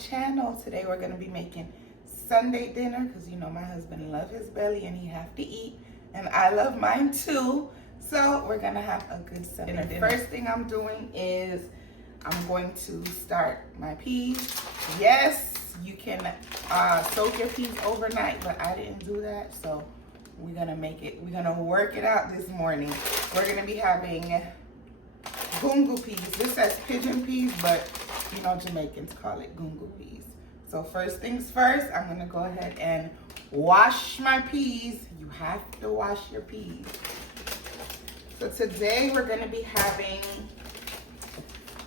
channel. Today we're going to be making Sunday dinner because you know my husband loves his belly and he have to eat, and I love mine too. So we're going to have a good Sunday dinner. First thing I'm doing is I'm going to start my peas. Yes, you can soak your peas overnight, but I didn't do that, so we're gonna work it out this morning. We're gonna be having gongo peas. This says pigeon peas, but you know Jamaicans call it gongo peas. So first things first, I'm gonna go ahead and wash my peas. You have to wash your peas. So today we're gonna be having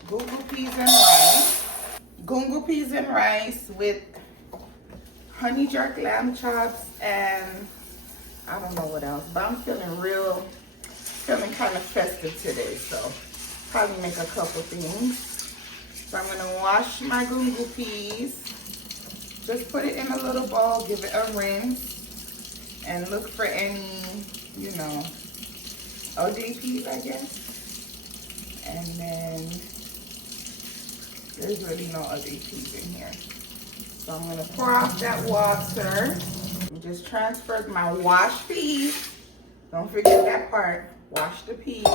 gongo peas and rice. Gongo peas and rice with honey jerk lamb chops and I don't know what else, but I'm feeling kind of festive today, so probably make a couple things. So I'm gonna wash my gongo peas. Just put it in a little bowl, give it a rinse, and look for any, you know, ugly peas, I guess. And then there's really no ugly peas in here. So I'm gonna pour off that water. Just transferred my washed peas. Don't forget that part. Wash the peas.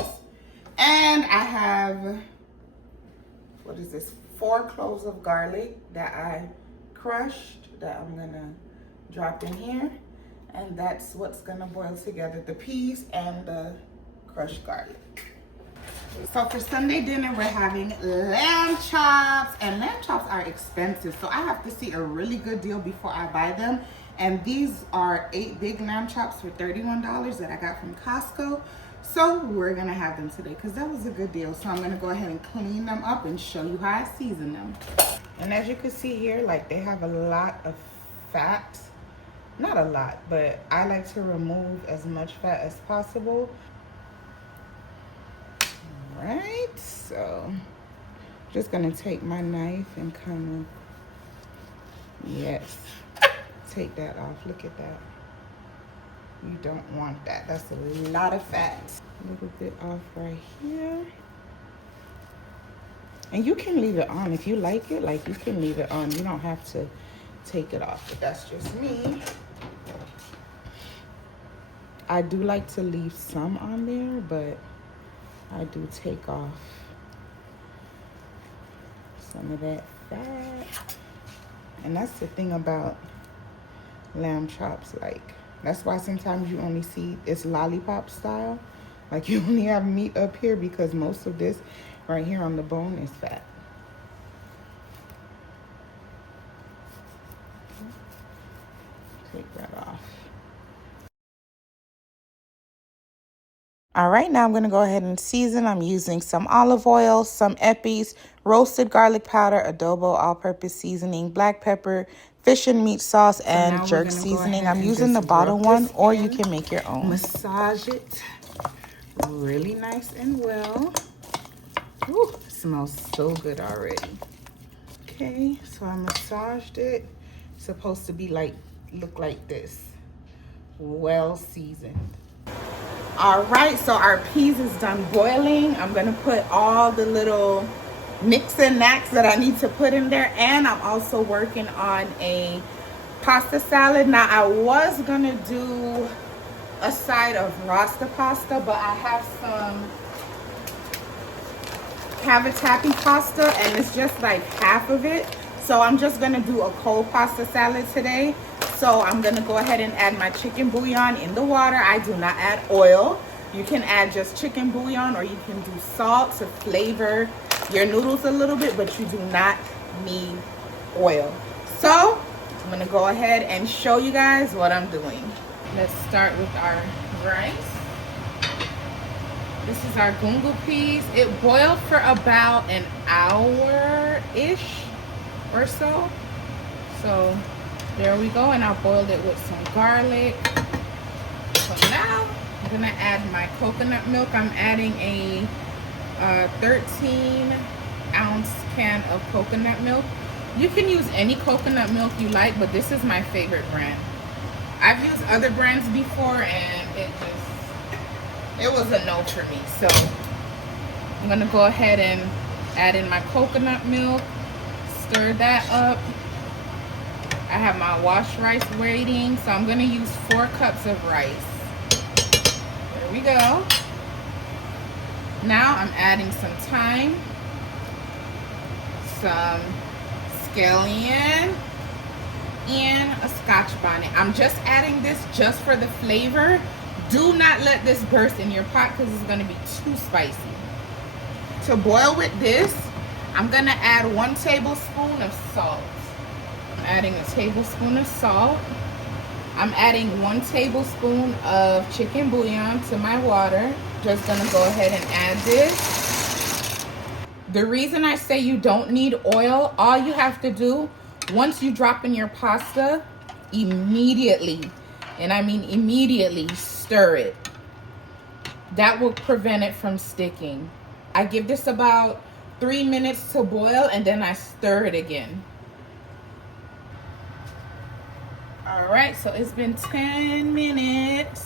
And I have, what is this? 4 cloves of garlic that I crushed that I'm gonna drop in here. And that's what's gonna boil together the peas and the crushed garlic. So for Sunday dinner, we're having lamb chops, and lamb chops are expensive. So I have to see a really good deal before I buy them. And these are 8 big lamb chops for $31 that I got from Costco. So we're gonna have them today because that was a good deal. So I'm gonna go ahead and clean them up and show you how I season them. And as you can see here, like they have a lot of fat. Not a lot, but I like to remove as much fat as possible. All right, so just gonna take my knife and kind of, yes. Take that off. Look at that. You don't want that. That's a lot of fat. A little bit off right here. And you can leave it on if you like it. Like, you can leave it on. You don't have to take it off. But that's just me. I do like to leave some on there, but I do take off some of that fat. And that's the thing about lamb chops, like that's why sometimes you only see it's lollipop style, like you only have meat up here because most of this right here on the bone is fat. Take that off. All right, now I'm gonna go ahead and season. I'm using some olive oil, some eppies, roasted garlic powder, adobo all-purpose seasoning, black pepper, fish and meat sauce, and jerk seasoning. I'm using the bottle one, or you can make your own. Massage it really nice and well. Ooh, it smells so good already. Okay, so I massaged it. It's supposed to be like, look like this, well seasoned. All right, so our peas is done boiling. I'm gonna put all the little nicks and knacks that I need to put in there, and I'm also working on a pasta salad. Now I was gonna do a side of rasta pasta, but I have some cavatappi pasta and it's just like half of it, so I'm just gonna do a cold pasta salad today. So I'm gonna go ahead and add my chicken bouillon in the water. I do not add oil. You can add just chicken bouillon, or you can do salt to flavor your noodles a little bit, but you do not need oil. So I'm gonna go ahead and show you guys what I'm doing. Let's start with our rice. This is our gongo peas. It boiled for about an hour-ish or so. So there we go, and I boiled it with some garlic. So now I'm gonna add my coconut milk. I'm adding a 13-ounce can of coconut milk. You can use any coconut milk you like, but this is my favorite brand. I've used other brands before and it was a no for me. So I'm gonna go ahead and add in my coconut milk, stir that up. I have my washed rice waiting, so I'm gonna use 4 cups of rice. There we go. Now I'm adding some thyme, some scallion, and a scotch bonnet. I'm just adding this just for the flavor. Do not let this burst in your pot because it's going to be too spicy. To boil with this, I'm going to add 1 tablespoon of salt. I'm adding a tablespoon of salt. I'm adding 1 tablespoon of chicken bouillon to my water. Just going to go ahead and add this. The reason I say you don't need oil, all you have to do, once you drop in your pasta, immediately, and I mean immediately, stir it. That will prevent it from sticking. I give this about 3 minutes to boil and then I stir it again. All right, so it's been 10 minutes.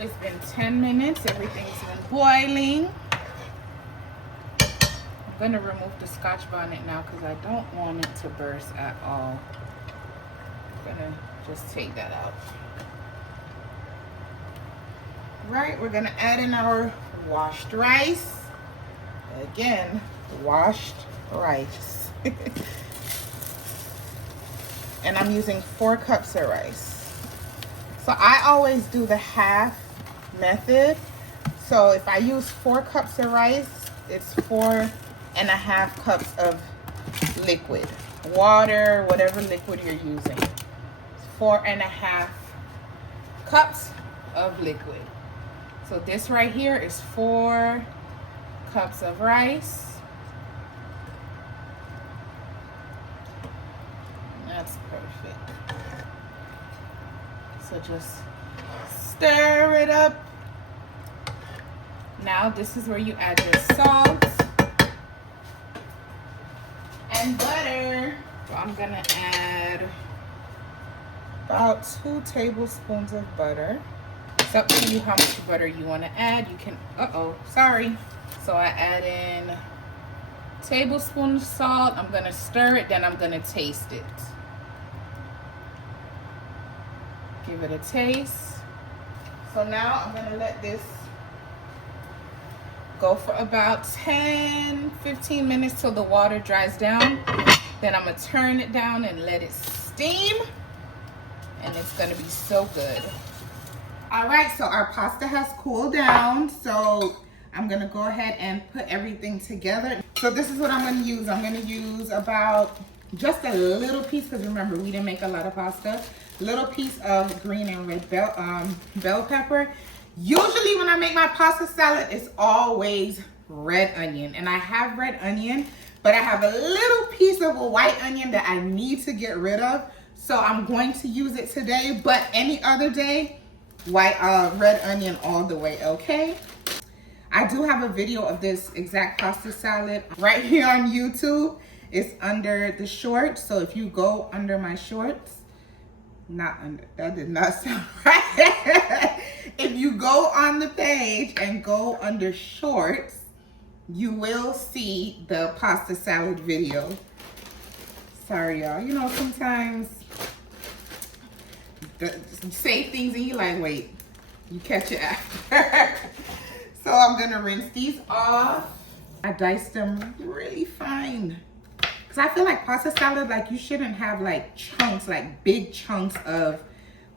It's been 10 minutes, everything's been boiling. I'm gonna remove the scotch bonnet now because I don't want it to burst at all. I'm gonna just take that out. Right, we're gonna add in our washed rice. Again, washed rice. And I'm using 4 cups of rice. So I always do the half method. So if I use 4 cups of rice, it's 4.5 cups of liquid. Water, whatever liquid you're using. It's 4.5 cups of liquid. So this right here is 4 cups of rice. That's perfect. So just stir it up. Now this is where you add your salt and butter. So I'm gonna add about 2 tablespoons of butter. It's up to you how much butter you want to add. You can, So I add in a tablespoon of salt. I'm gonna stir it, then I'm gonna taste it. Give it a taste. So now I'm gonna let this go for about 10-15 minutes till the water dries down. Then I'm gonna turn it down and let it steam, and it's gonna be so good. All right, so our pasta has cooled down, so I'm gonna go ahead and put everything together. So this is what I'm gonna use. I'm gonna use about just a little piece, because remember, we didn't make a lot of pasta. Little piece of green and red bell pepper. Usually when I make my pasta salad, it's always red onion. And I have red onion, but I have a little piece of a white onion that I need to get rid of. So I'm going to use it today, but any other day, red onion all the way, okay? I do have a video of this exact pasta salad right here on YouTube. It's under the shorts. So if you go under my shorts, that did not sound right. If you go on the page and go under shorts, you will see the pasta salad video. Sorry, y'all. You know, sometimes you say things and you like, wait, you catch it after. So I'm gonna rinse these off. I diced them really fine. Cause I feel like pasta salad, like you shouldn't have like chunks, like big chunks of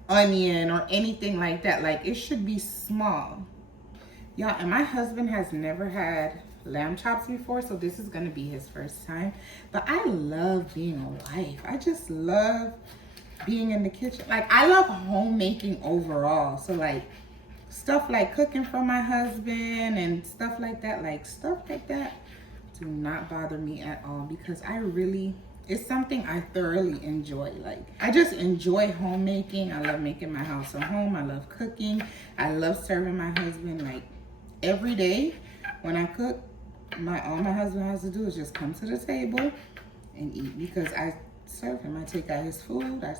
onion or anything like that. Like it should be small. Y'all, and my husband has never had lamb chops before, so this is gonna be his first time. But I love being a wife. I just love being in the kitchen. Like I love homemaking overall. So like stuff like cooking for my husband and stuff like that do not bother me at all, because it's something I thoroughly enjoy. Like I just enjoy homemaking. I love making my house a home. I love cooking. I love serving my husband. Like every day when I cook, all my husband has to do is just come to the table and eat, because I serve him. I take out his food, I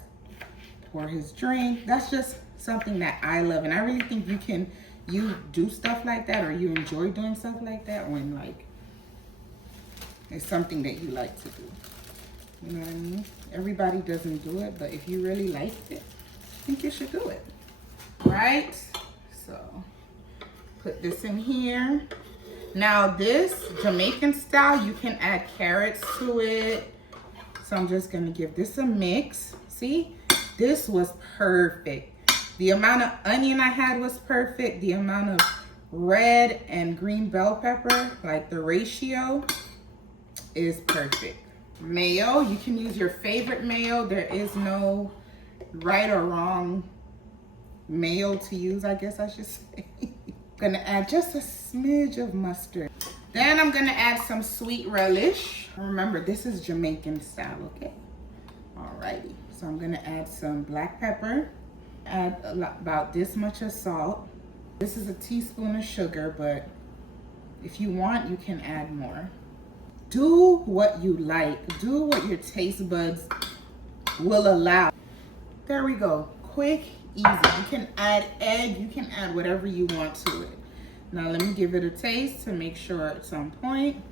pour his drink. That's just something that I love, and I really think you can you do stuff like that, or you enjoy doing stuff like that, when like it's something that you like to do. You know what I mean? Everybody doesn't do it, but if you really like it, I think you should do it. Right? So put this in here. Now this Jamaican style, you can add carrots to it. So I'm just gonna give this a mix. See, this was perfect. The amount of onion I had was perfect. The amount of red and green bell pepper, like the ratio, is perfect. Mayo, you can use your favorite mayo. There is no right or wrong mayo to use, I guess I should say. Gonna add just a smidge of mustard. Then I'm gonna add some sweet relish. Remember, this is Jamaican style, okay? Alrighty, so I'm gonna add some black pepper. Add about this much of salt. This is a teaspoon of sugar, but if you want, you can add more. Do what you like. Do what your taste buds will allow. There we go. Quick, easy. You can add egg. You can add whatever you want to it. Now let me give it a taste to make sure it's on point.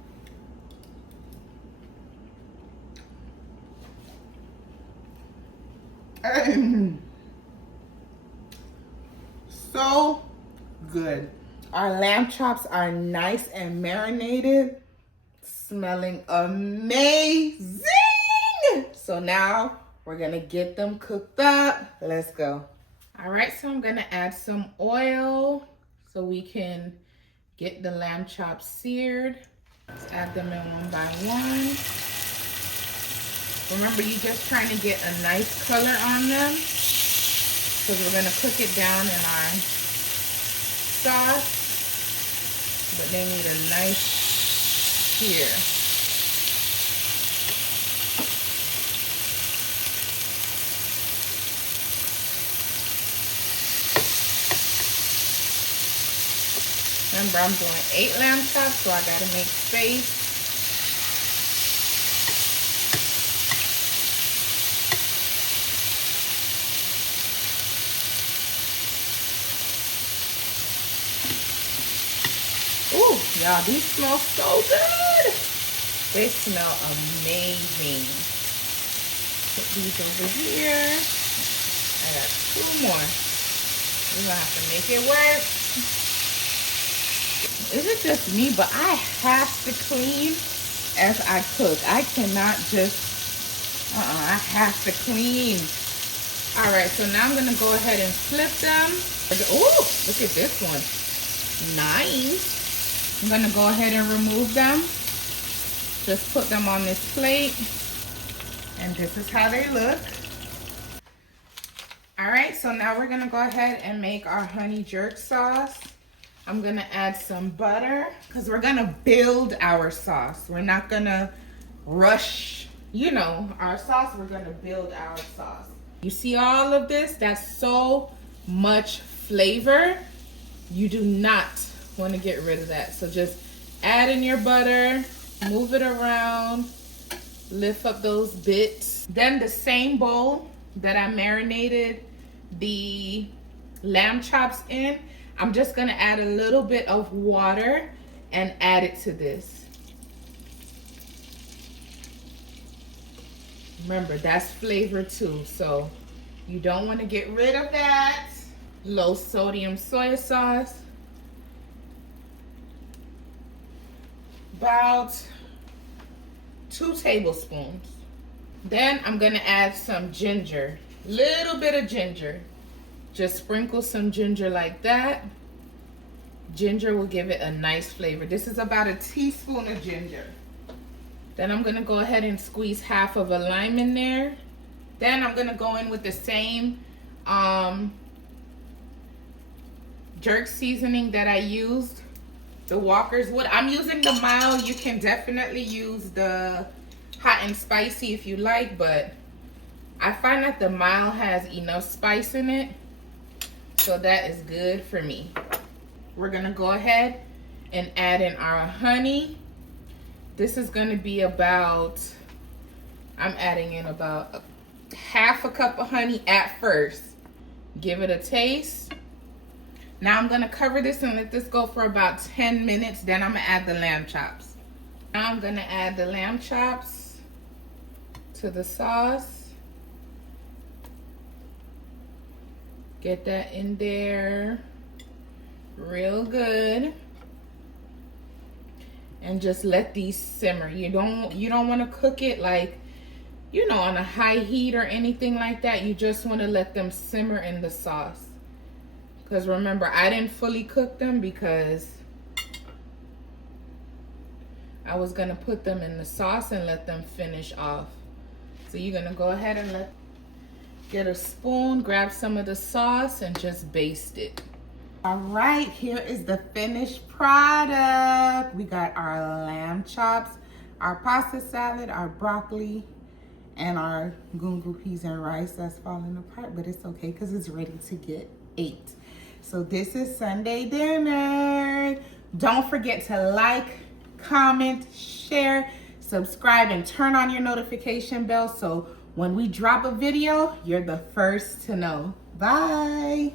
So good. Our lamb chops are nice and marinated, smelling amazing. So now we're gonna get them cooked up. Let's go. All right, so I'm gonna add some oil so we can get the lamb chops seared. Let's add them in one by one. Remember, you're just trying to get a nice color on them, because we're gonna cook it down in our sauce, but they need a nice sear. Remember, I'm doing 8 lamb chops, so I gotta make space. Ooh, y'all, these smell so good. They smell amazing. Put these over here. I got 2 more. We're gonna have to make it work. Is it just me, but I have to clean as I cook. I cannot just, I have to clean. All right, so now I'm gonna go ahead and flip them. Oh, look at this one. Nice. I'm gonna go ahead and remove them. Just put them on this plate. And this is how they look. All right, so now we're gonna go ahead and make our honey jerk sauce. I'm gonna add some butter because we're gonna build our sauce. We're not gonna rush, you know, our sauce. We're gonna build our sauce. You see all of this? That's so much flavor. You do not want to get rid of that. So just add in your butter, move it around, lift up those bits. Then the same bowl that I marinated the lamb chops in, I'm just gonna add a little bit of water and add it to this. Remember, that's flavor too, so you don't want to get rid of that. Low sodium soy sauce. About 2 tablespoons. Then I'm gonna add some ginger, little bit of ginger. Just sprinkle some ginger like that. Ginger will give it a nice flavor. This is about a teaspoon of ginger. Then I'm gonna go ahead and squeeze half of a lime in there. Then I'm gonna go in with the same jerk seasoning that I used, the Walker's Wood. I'm using the mild. You can definitely use the hot and spicy if you like, but I find that the mild has enough spice in it, so that is good for me. We're gonna go ahead and add in our honey. This is gonna be about, I'm adding in about half a cup of honey at first. Give it a taste. Now I'm gonna cover this and let this go for about 10 minutes. Then I'm gonna add the lamb chops. Now I'm gonna add the lamb chops to the sauce. Get that in there real good. And just let these simmer. You don't want to cook it like, you know, on a high heat or anything like that. You just want to let them simmer in the sauce. Because remember, I didn't fully cook them because I was going to put them in the sauce and let them finish off. So you're going to go ahead and get a spoon, grab some of the sauce, and just baste it. All right, here is the finished product. We got our lamb chops, our pasta salad, our broccoli, and our gongo peas and rice that's falling apart, but it's okay because it's ready to get ate. So this is Sunday dinner. Don't forget to like, comment, share, subscribe, and turn on your notification bell so when we drop a video, you're the first to know. Bye.